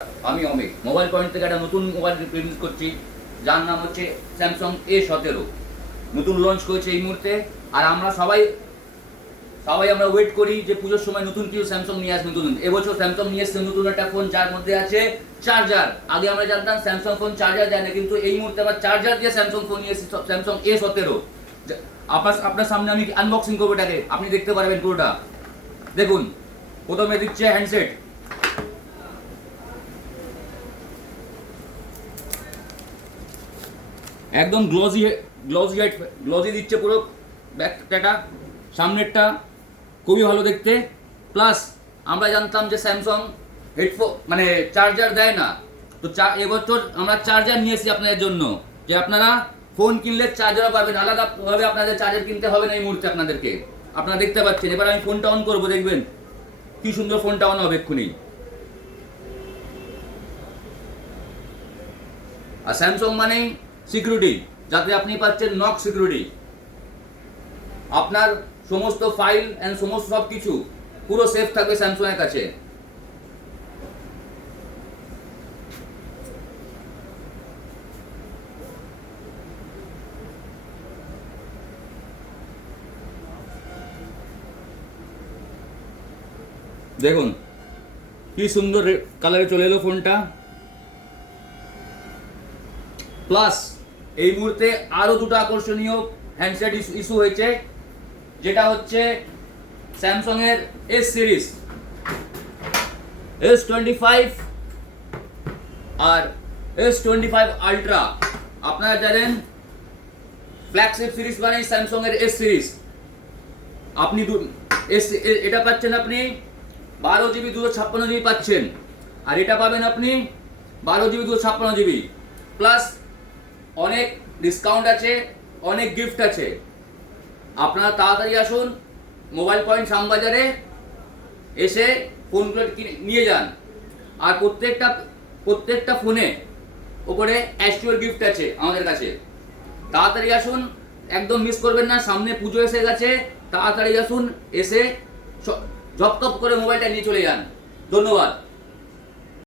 আমি Amit mobile point থেকে একটা নতুন মোবাইল রিলিজ করছি, যার নাম হচ্ছে স্যামসাং A17। নতুন লঞ্চ করেছে এই মুহূর্তে। আর আমরা সবাই আমরা ওয়েট করি যে পুজোর সময় নতুন কিছু স্যামসাং নিয়ে আসবে। নতুন এবছর স্যামসাং নিয়ে এসছে নতুন একটা ফোন, যার মধ্যে আছে চার্জার। আগে আমরা জানতাম স্যামসাং ফোন চার্জার দেয় না, কিন্তু এই মুহূর্তে আবার চার্জার দিয়ে স্যামসাং ফোন নিয়ে এসেছে, স্যামসাং A17। আপনার সামনে আমি আনবক্সিং করবো এটাকে, আপনি দেখতে পারবেন পুরোটা। দেখুন, প্রথমে দিচ্ছে হ্যান্ডসেট, একদম গ্লজি দিচ্ছে পুরো। ব্যাকটা সামনেরটা খুবই ভালো দেখতে। প্লাস আমরা জানতাম যে স্যামসাং হেডফোন মানে চার্জার দেয় না, তো এবছর আমরা চার্জার নিয়ে এসেছি আপনাদের জন্য, যে আপনারা ফোন কিনলে চার্জারও পাবেন। আলাদাভাবে আপনাদের চার্জার কিনতে হবে না এই মুহূর্তে আপনাদেরকে। আপনারা দেখতে পাচ্ছেন। এবার আমি ফোনটা অন করবো, দেখবেন কি সুন্দর ফোনটা অন হবে এক্ষুনি। আর স্যামসাং মানেই সিকিউরিটি, যাতে আপনি পাচ্ছেন নক সিকিউরিটি। আপনার সমস্ত ফাইল এন্ড সমস্ত সব কিছু পুরো সেফ থাকবে স্যামসাং এর কাছে। দেখুন কি সুন্দর কালারে চলে এলো ফোনটা। প্লাস এই মুহূর্তে আরো দুটো আকর্ষণীয় হ্যান্ডসেট ইস্যু হয়েছে, যেটা হচ্ছে স্যামসাং এর S সিরিজ, S25 আর S25 আলট্রা। আপনারা জানেন ফ্ল্যাগশিপ সিরিজ মানে স্যামসাং এর S সিরিজ। আপনি এটা পাচ্ছেন আপনি 12GB 256GB পাচ্ছেন, আর এটা পাবেন আপনি 12GB 256GB। প্লাস অনেক ডিসকাউন্ট আছে, অনেক গিফট আছে। আপনারা তাড়াতাড়ি আসুন মোবাইল পয়েন্ট শ্যামবাজারে, এসে ফোনগুলো নিয়ে যান। আর প্রত্যেকটা ফোনে ওপরে অ্যাসিওর গিফট আছে আমাদের কাছে। তাড়াতাড়ি আসুন, একদম মিস করবেন না। সামনে পুজো এসে গেছে, তাড়াতাড়ি আসুন, এসে ঝপঝপ করে মোবাইলটা নিয়ে চলে যান। ধন্যবাদ।